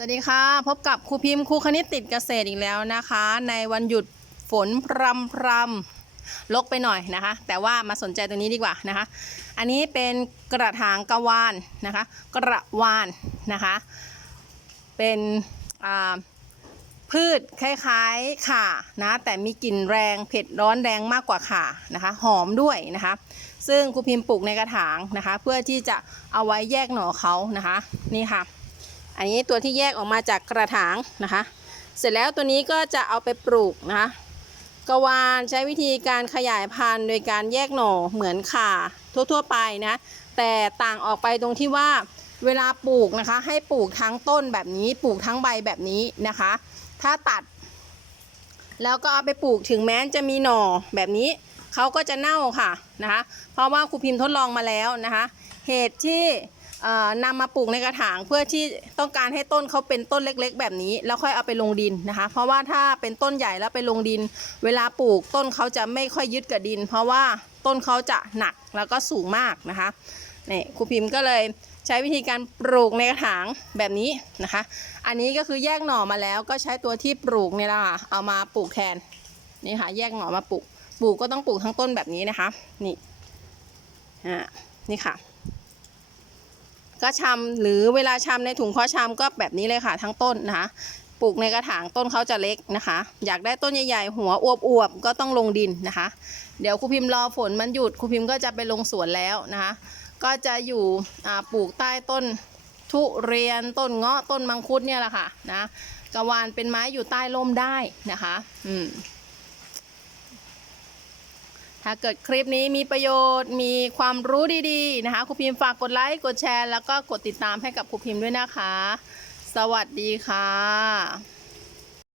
สวัสดีค่ะ พบกับครูพิมพ์ครูคณิตติดเกษตรอีกแล้วนะคะ ในวันหยุดฝนพรำพรำลกไปหน่อยนะคะ แต่ว่ามาสนใจตัวนี้ดีกว่านะคะ อันนี้เป็นกระถางกระวานนะคะ กระวานนะคะ เป็นพืชคล้ายๆข่านะแต่มีกลิ่นแรงเผ็ดร้อนแรงมากกว่าข่านะคะ หอมด้วยนะคะ ซึ่งครูพิมพ์ปลูกในกระถางนะคะ เพื่อที่จะเอาไว้แยกหน่อเขานะคะ นี่ค่ะ อันนี้ตัวที่แยกออกมาจากกระถางนะคะ เสร็จแล้วตัวนี้ก็จะเอาไปปลูกนะคะกวานใช้วิธีการขยายพันธุ์โดยการแยกหน่อเหมือนข่าทั่วๆไปนะแต่ต่างออกไปตรงที่ว่าเวลาปลูกนะคะ ให้ปลูกทั้งต้นแบบนี้ปลูกทั้งใบแบบนี้นะคะ ถ้าตัด แล้วก็เอาไปปลูกถึงแม้จะมีหน่อแบบนี้เขาก็จะเน่าค่ะนะคะ เพราะว่าครูพิมพ์ทดลองมาแล้วนะคะ เหตุที่ นำมาปลูกในกระถางเพื่อที่ต้องการให้ต้นเขาเป็นต้นเล็กๆ แบบนี้ แล้วค่อยเอาไปลงดินนะคะ เพราะว่าถ้าเป็นต้นใหญ่แล้วไปลงดิน เวลาปลูกต้นเขาจะไม่ค่อยยึดกับดิน เพราะว่าต้นเขาจะหนักแล้วก็สูงมากนะคะนี่ครูพิมพ์ก็เลยใช้วิธีการปลูกในกระถางแบบนี้นะคะ อันนี้ก็คือแยกหน่อมาแล้วก็ใช้ตัวที่ปลูกเนี่ยแหละค่ะเอามาปลูกแทนนี่ค่ะแยกหน่อมาปลูกปลูกก็ต้องปลูกทั้งต้นแบบนี้นะคะ นี่อ่านี่ค่ะ ก็ชำหรือเวลาชำในถุงเพาะชำก็แบบนี้เลยค่ะทั้งต้นนะคะปลูกในกระถางต้นเขาจะเล็กนะคะ อยากได้ต้นใหญ่ๆ หัวอวบๆ ก็ต้องลงดินนะคะ เดี๋ยวครูพิมพ์รอฝนมันหยุดครูพิมพ์ก็จะไปลงสวนแล้วนะคะ ก็จะอยู่ปลูกใต้ต้นทุเรียนต้นเงาะต้นมังคุดเนี่ยแหละค่ะนะกระวานเป็นไม้อยู่ใต้ร่มได้นะคะ อืม เกิดคลิปนี้มีประโยชน์มีความรู้ดีๆนะคะครูพิมพ์ฝากกดไลค์กดแชร์ แล้วก็กดติดตามให้กับครูพิมพ์ด้วยนะคะ สวัสดีค่ะ